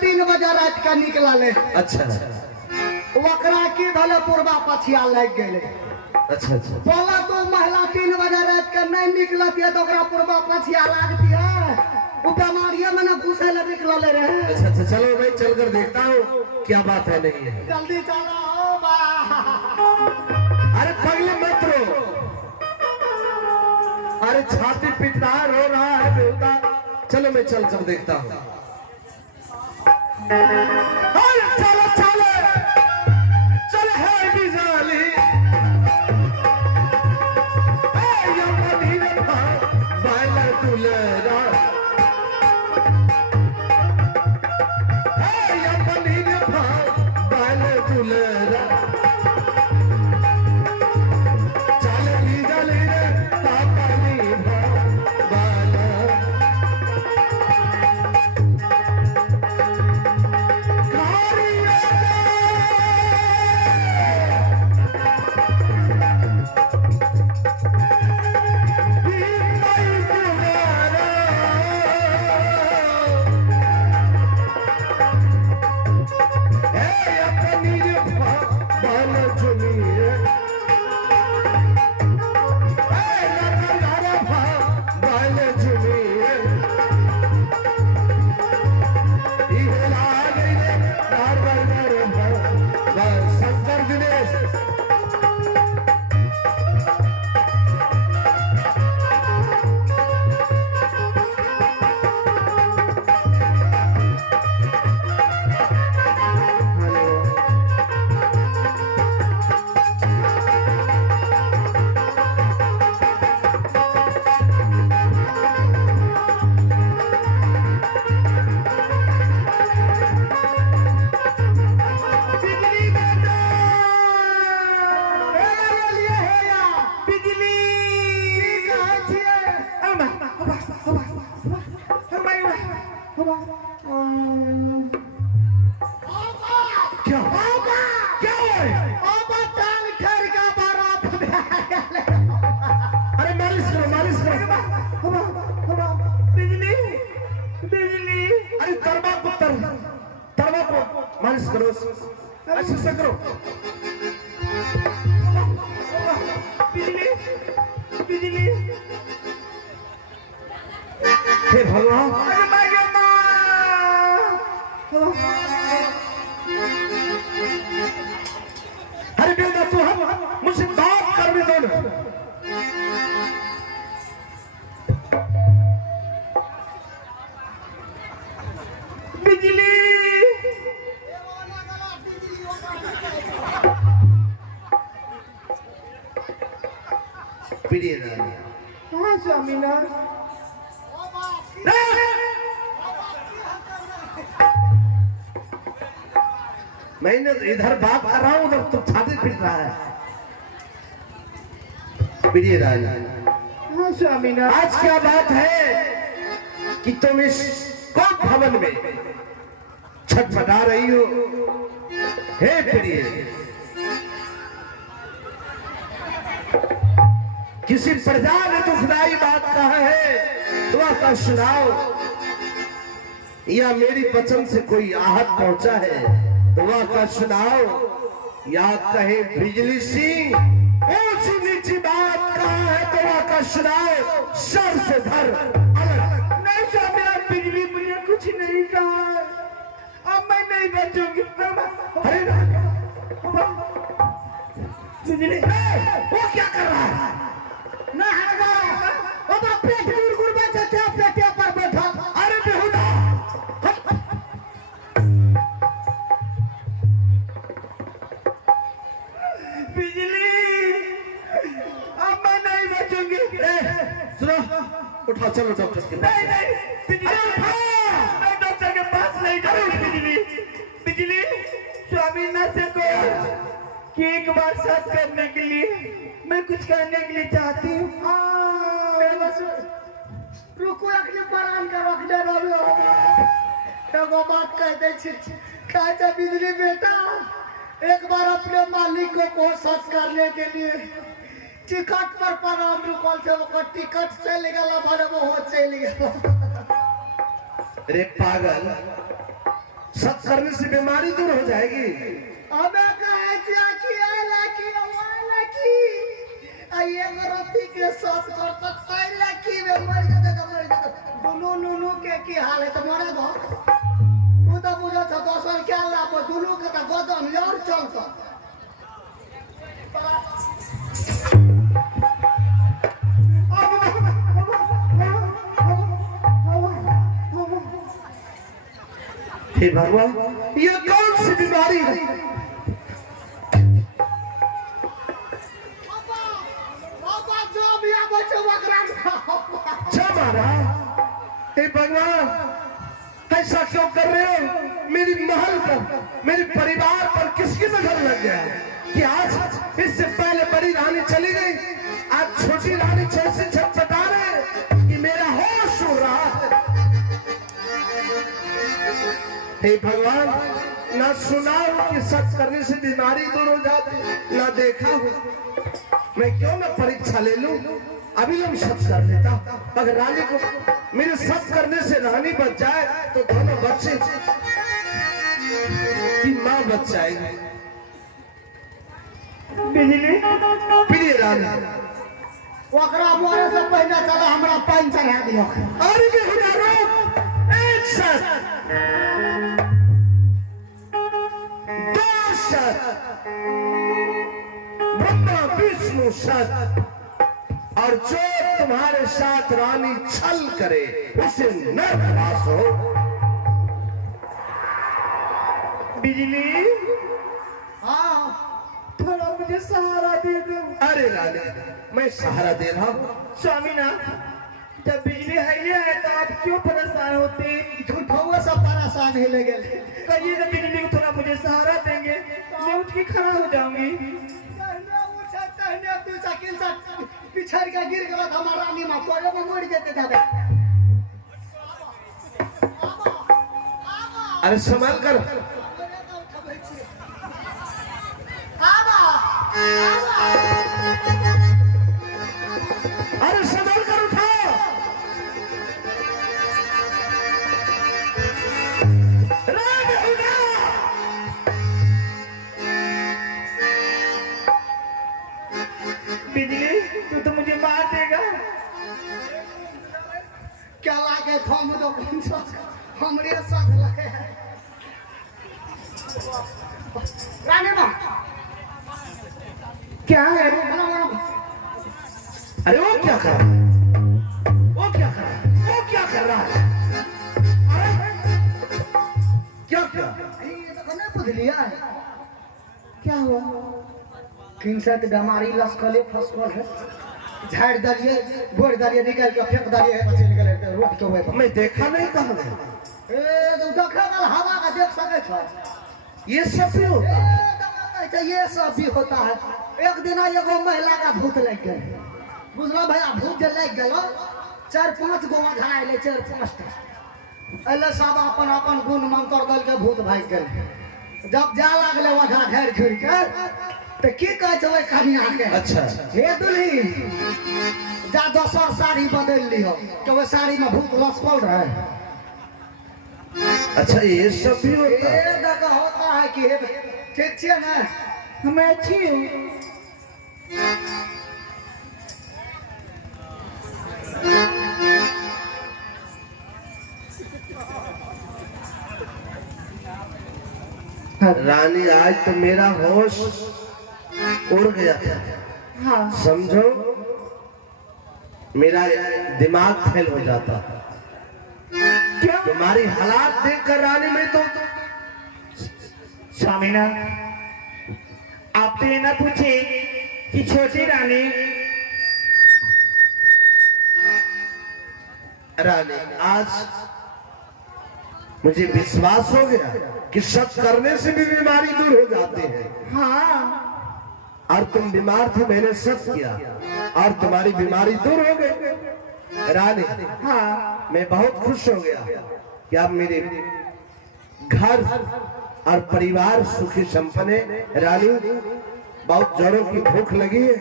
3 बजे रात का निकला ले। अच्छा वकरा की भले पूर्वा पछिया लग गए। अच्छा अच्छा बोला तो महिला 3 बजे रात का नहीं निकलती है तो पूर्वा पछिया लगती है। वो बीमारियां में ना घुसे ले निकल रहे। अच्छा अच्छा चलो भाई चलकर देखता हूँ क्या बात है नहीं है। जल्दी चलो बा। अरे पगले मत रो, अरे छाती पीट रहा रो रहा है बेहुदा। चलो मैं चल कर देखता हूँ। चलो चलो चल है बिजाली मालिश करो, अच्छे से करो। बिजली बिजली हे भगवान, अरे बेटा तू हम मुझसे बात करने दो ना। बिजली हाँ स्वामीनाथ, मैंने इधर बात कर रहा हूँ उधर तो छाती पीट रहा है। प्रिय राजा, हाँ स्वामीनाथ, आज क्या बात है कि तुम इस कोट भवन में छटपटा रही हो? हे प्रिय, किसी प्रजा ने दुखदाई बात कहा है तो आपका सुनाओ, या मेरी वचन से कोई आहत पहुंचा है दुआ का सुनाओ, या कहे बिजली सिंह ऊंची नीची बात कहा है दुआ का सुनाओ, सर से धर अलग। नहीं स्वामीनाथ, बिजली मुझे कुछ नहीं कहा, अब मैं नहीं बचूंगी। अरे बिजली वो क्या कर रहा है? ना हटो, वो पेट गुड़गुड़ में चलते पेटे पर बैठा। अरे बेहुदा, बिजली अब मैं नहीं बचूंगी। सुनो, उठाओ चलो डॉक्टर के पास। नहीं नहीं बिजली, मैं डॉक्टर के पास नहीं जाऊंगी। बिजली बिजली स्वामीनाथ से को कि एक बार साथ करने के लिए मैं कुछ करने के लिए चाहती हूँ। रुको अगले परान का रख दे रहो। एगो बात कह दे छी, कह बिजली बेटा, एक बार अपने मालिक को कोशिश करने के लिए टिकट पर पराम रुकल से वो टिकट चल गया, भरे वो चल गया। अरे पागल, सच करने से बीमारी दूर हो जाएगी। अबे कहे कि आला की आइए गरती के साथ करता तैला की में मर जाता दुनु नुनु के की हाल है तुम्हारे दो तू तो बुझा था दोसर क्या लाभ दुनु के तो गदन और चलता हे भगवान, ये कौन सी बीमारी है? हे भगवान, ऐसा क्यों कर रहे हो? मेरी महल पर, मेरे परिवार पर किसकी नजर लग गया कि आज इससे पहले बड़ी रानी चली गई, आज छोटी रानी जैसे छटपटा रहे कि मेरा होश उड़ रहा है। हे भगवान, ना सुना हो कि सच करने से बीमारी दूर हो जाती, ना देखा हो। मैं क्यों ना परीक्षा ले लूं? अभी हम सच कर देता। अगर रानी को मेरे सच करने से रानी बच जाए तो दोनों बच्चे की मां बच जाएगी। बिजली प्रिय रानी, ओकरा मोरे से पहले चला हमरा पानी चढ़ा दियो। अरे बेहुदा रोक, एक साथ दो साथ ब्रह्मा विष्णु साथ, और जो तुम्हारे साथ रानी छल करे उसे नरकवास हो। बिजली हाँ थोड़ा मुझे सहारा दे दो। अरे रानी, मैं सहारा दे रहा हूँ। स्वामी ना जब बिजली है तो आप क्यों परेशान होते? झूठों सब परेशान ही लगे। कहिए ना बिजली को थोड़ा मुझे सहारा देंगे, मैं उठ के खड़ा हो जाऊंगी। पिछड़ का गिर गया था हमारा रानी माँ कोले में मर जाते थे। अरे संभाल कर, अरे संभाल कर उठाओ। बिजली तू तो मुझे मार देगा। क्या लागे थम तो हमरे साथ लगे रानी माँ क्या है? अरे वो क्या कर रहा है? वो क्या कर रहा है? वो क्या कर रहा है? क्या क्या? ये तो नहीं बुझ लिया है। क्या हुआ? किंसत बीमारी लसकले फसकल है, झाड़ दलिए बोड़ दलिए निकल के फेंक दलिए बच्चे निकल रोड के हुए। मैं देखा नहीं कहा है। ए तो देखा ना हवा का देख सके छ। ये सब भी होता है? ये सब भी होता है। एक दिन एगो महिला का भूत लग गए, बुझलो भैया? भूत जो लग गलो 4-5 गो धरा ले, 4-5 अल्लाह सब अपन अपन गुण मंत्र दल के भूत भाग गए। जब जा लगले वधा घेर घिर के तो की कहे छे कन्या के, अच्छा हे दुल्ही जा दोसर साड़ी बदल लियो कि वो साड़ी में भूत लसपल रहे। अच्छा ये सब भी होता है? ये देखो होता है कि ठीक छे ना, मैं अच्छी हूँ। रानी, आज तो मेरा होश उड़ गया था। हाँ समझो, मेरा दिमाग फेल हो जाता। क्या? तुम्हारी हालात देखकर रानी में तो स्वामीना आप तो ये ना पूछे कि छोटी रानी आज मुझे विश्वास हो गया कि सच करने से भी बीमारी दूर हो जाते हैं। हाँ और तुम बीमार थे, मैंने सच किया और तुम्हारी बीमारी दूर हो गई। रानी, हाँ मैं बहुत खुश हो गया कि अब मेरे घर और परिवार सुखी संपन्न है। रानी, बहुत जोरों की भूख लगी है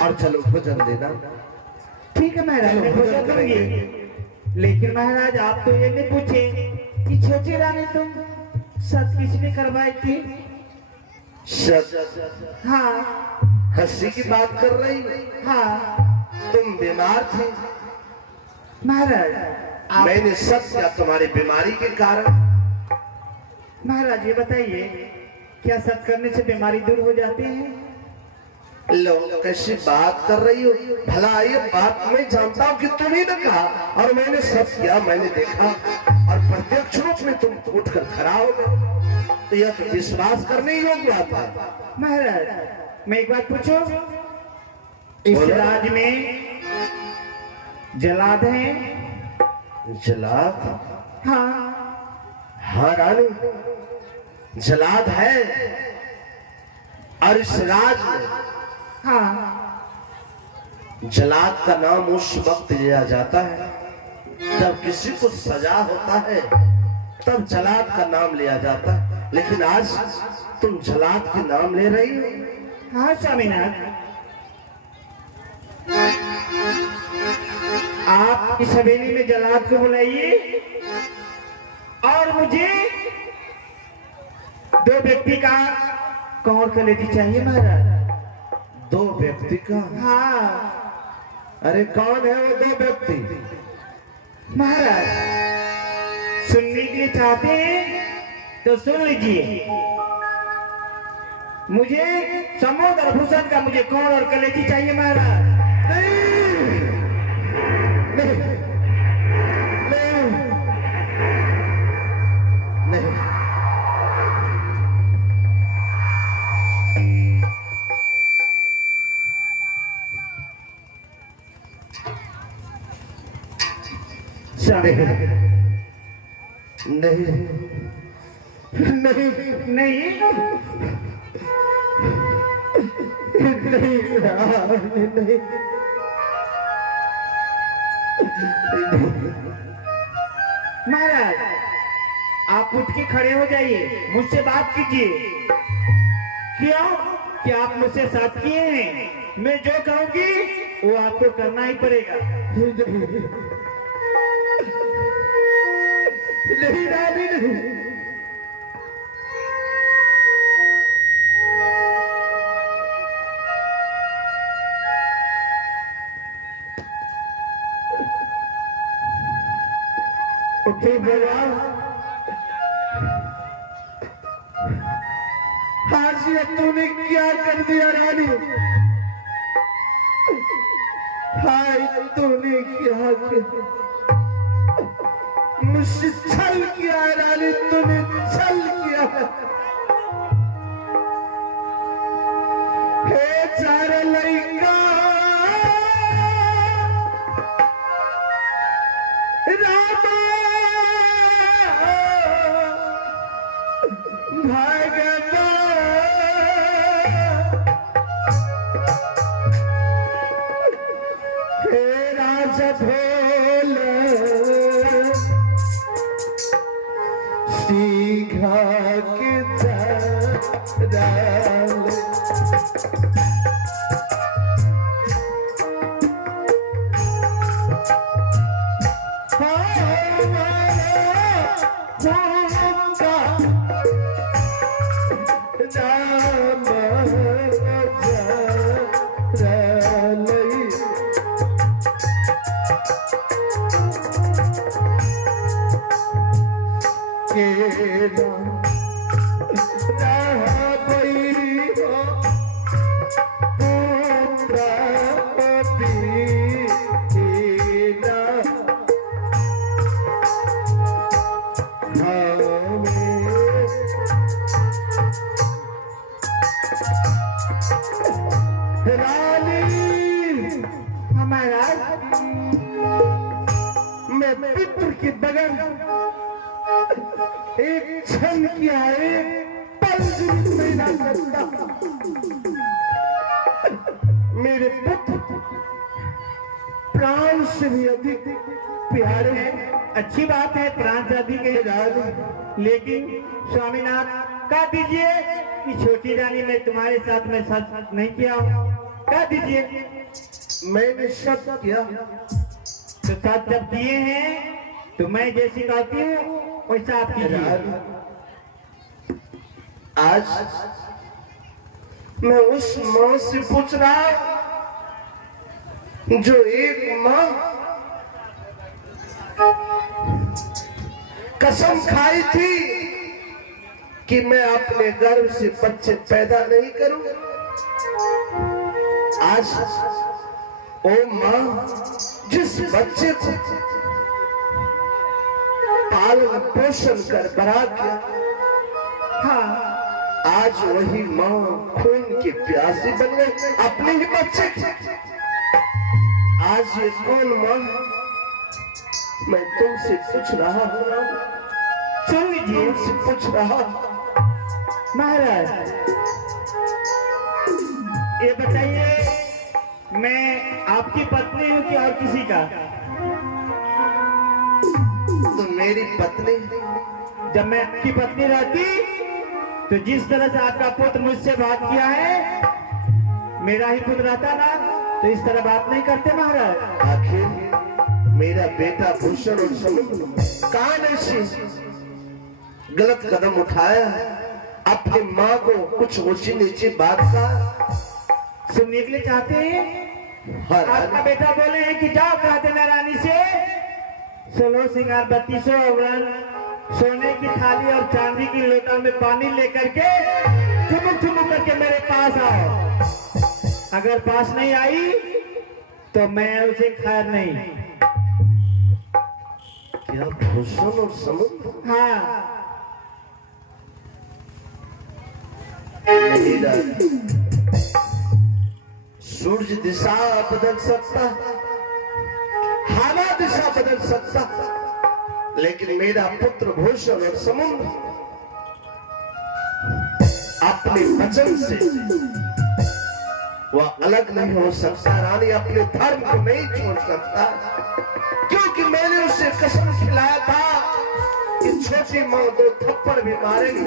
और चलो भोजन देना। ठीक है महाराज, मैं भोजन करूंगी। लेकिन महाराज आप तो ये नहीं पूछे कि छोटी रानी तुम सच किसने करवाई थी? सच? हाँ हंसी की बात कर रही? हाँ तुम बीमार थे, महाराज। आप मैंने सब किया तुम्हारी बीमारी के कारण। महाराज ये बताइए, क्या सच करने से बीमारी दूर हो जाती है? लो कैसी बात कर रही हो? भला ये बात मैं जानता हूँ कि तुम ही ने कहा और मैंने सब किया, मैंने देखा और प्रत्यक्ष रूप में तुम उठकर खड़ा हो गए, तो यह तो विश्वास करने योग्य बात है। महाराज मैं एक बात पूछूं? इस बोलो। राज में जलाद है? जलाद? हाँ हाँ रानी, जलाद है और इस राज में हाँ। जलाद का नाम उस वक्त लिया जाता है जब किसी को सजा होता है, तब जलाद का नाम लिया जाता है। लेकिन आज तुम जलाद के नाम ले रही हो। हाँ स्वामीनाथ, आप इस हवेली में जलाद को बुलाइए और मुझे 2 व्यक्ति का कौर कलेजी चाहिए महाराज। 2 व्यक्ति का? हाँ अरे कौन है वो 2 व्यक्ति? महाराज सुनने के लिए चाहते हैं तो सुन लीजिए। मुझे समुद्र भूषण का मुझे कौर और कलेजी चाहिए महाराज। नहीं, नहीं, नहीं। नहीं, नहीं, नहीं नहीं, महाराज आप उठ के खड़े हो जाइए, मुझसे बात कीजिए। क्यों? कि आप मुझसे साथ किए हैं, मैं जो कहूंगी वो आपको करना ही पड़ेगा। नहीं रानी, नहीं। उठे भगवान, आज ये तूने क्या कर दिया रानी? हाय तूने क्या किया? मुझसे छल किया रानी, तूने छल किया। हे चार लड़का रामा भागता हे राजा भोल सीखा के डाल। मैं पितृ के बगैर एक क्षण किया है, पल भी नहीं ना सकता। मेरे पुत्र प्राण से भी अधिक प्यारे हैं। अच्छी बात है, प्राण से अधिक है, लेकिन स्वामीनाथ कह दीजिए कि छोटी रानी मैं तुम्हारे साथ में सच नहीं किया हूँ, कह दीजिए। मैंने सत्य किया। तो साथ जब किए हैं तो मैं जैसी कहती हूँ वैसा आप कीजिए। आज मैं उस माँ से पूछ रहा जो एक माँ कसम खाई थी कि मैं अपने गर्भ से बच्चे पैदा नहीं करूं। आज ओ माँ जिस बच्चे को पालन पोषण कर बड़ा किया, हाँ, आज वही माँ खून की प्यासी बन गई अपने ही बच्चे की। आज ये कौन माँ? मैं तुमसे पूछ रहा हूँ, सुन लीजिए तुमसे पूछ रहा हूँ। महाराज, ये बताइए मैं आपकी पत्नी हूँ कि और किसी का? तो मेरी पत्नी। जब मैं आपकी पत्नी रहती तो जिस तरह से आपका पुत्र मुझसे बात किया है, मेरा ही पुत्र रहता ना तो इस तरह बात नहीं करते महाराज। आखिर मेरा बेटा भूषण और समुद्र कहां ऐसी गलत कदम उठाया, अपनी माँ को कुछ ऊंची नीची बात का सुनने के लिए चाहते हैं? आपका बेटा बोले हैं कि जाओ कहते ना रानी से 16 सिंगार 32 अवरण सोने की थाली और चांदी की लोटा में पानी लेकर के ठुमुक ठुमुक करके मेरे पास आओ। अगर पास नहीं आई तो मैं उसे खैर नहीं। क्या भूषण और समुद्र? हाँ, नहीं रानी, सूरज दिशा बदल सकता, हवा दिशा बदल सकता, लेकिन मेरा पुत्र भूषण और समुद्र अपने वचन से वह अलग नहीं हो सकता। रानी अपने धर्म को नहीं छोड़ सकता, क्योंकि मैंने उसे कसम खिलाया था कि छोटी मां 2 थप्पड़ भी मारेगी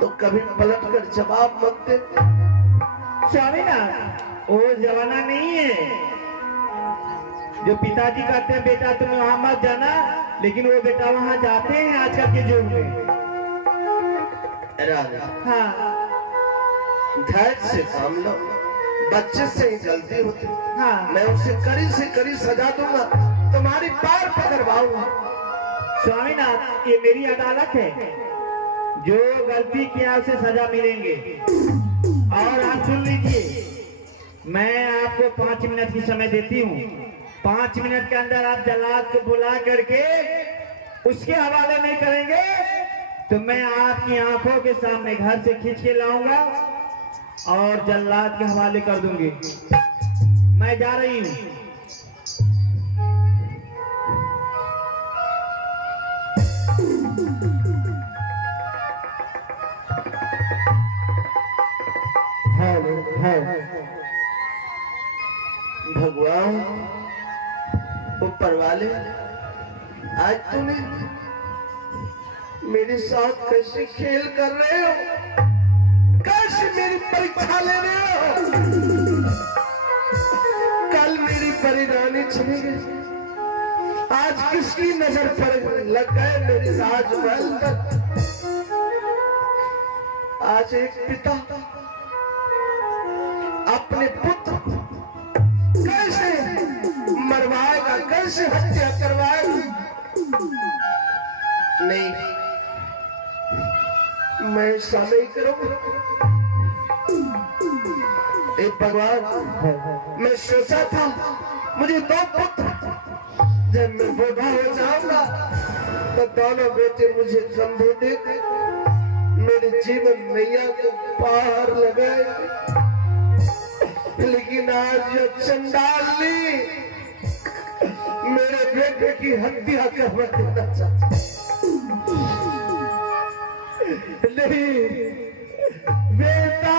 तो कभी पलट कर जवाब मत दे। स्वामी ना, वो जमाना नहीं है जो पिताजी कहते हैं बेटा तुम वहां मत जाना, लेकिन वो बेटा वहां जाते हैं आजकल के युग में। रानी, हाँ, धैर्य से काम लो, बच्चे से ही गलती होती। हाँ, मैं उसे कड़ी से कड़ी सजा दूंगा, तुम्हारी पैर पकड़वाऊंगा। स्वामीनाथ, ये मेरी अदालत है, जो गलती किया उसे सजा मिलेंगे। और आप सुन लीजिए, मैं आपको 5 मिनट की समय देती हूँ। 5 मिनट के अंदर आप जल्लाद को बुला करके उसके हवाले नहीं करेंगे तो मैं आपकी आंखों के सामने घर से खींच के लाऊंगा और जल्लाद के हवाले कर दूंगी। मैं जा रही हूँ। भगवान ऊपर वाले, आज तुम मेरे साथ कैसे खेल कर रहे हो, कैसे मेरी परीक्षा ले रहे हो। कल मेरी परी रानी चली गई, आज किसकी नजर पर लग गए मेरे राजमहल तक। आज एक पिता अपने पुत्र कैसे मरवाएगा, कैसे हत्या करवाएगा। नहीं, मैं ऐसा नहीं करूंगा। भगवान, मैं सोचा था मुझे 2 पुत्र, जब मैं बूढ़ा हो जाऊंगा तो दोनों बेटे मुझे कंधे देंगे, मेरे जीवन मैया को पार लगाए। लेकिन आज ये चंडाली मेरे बेटे की हत्या कर देना चाहता। नहीं बेटा,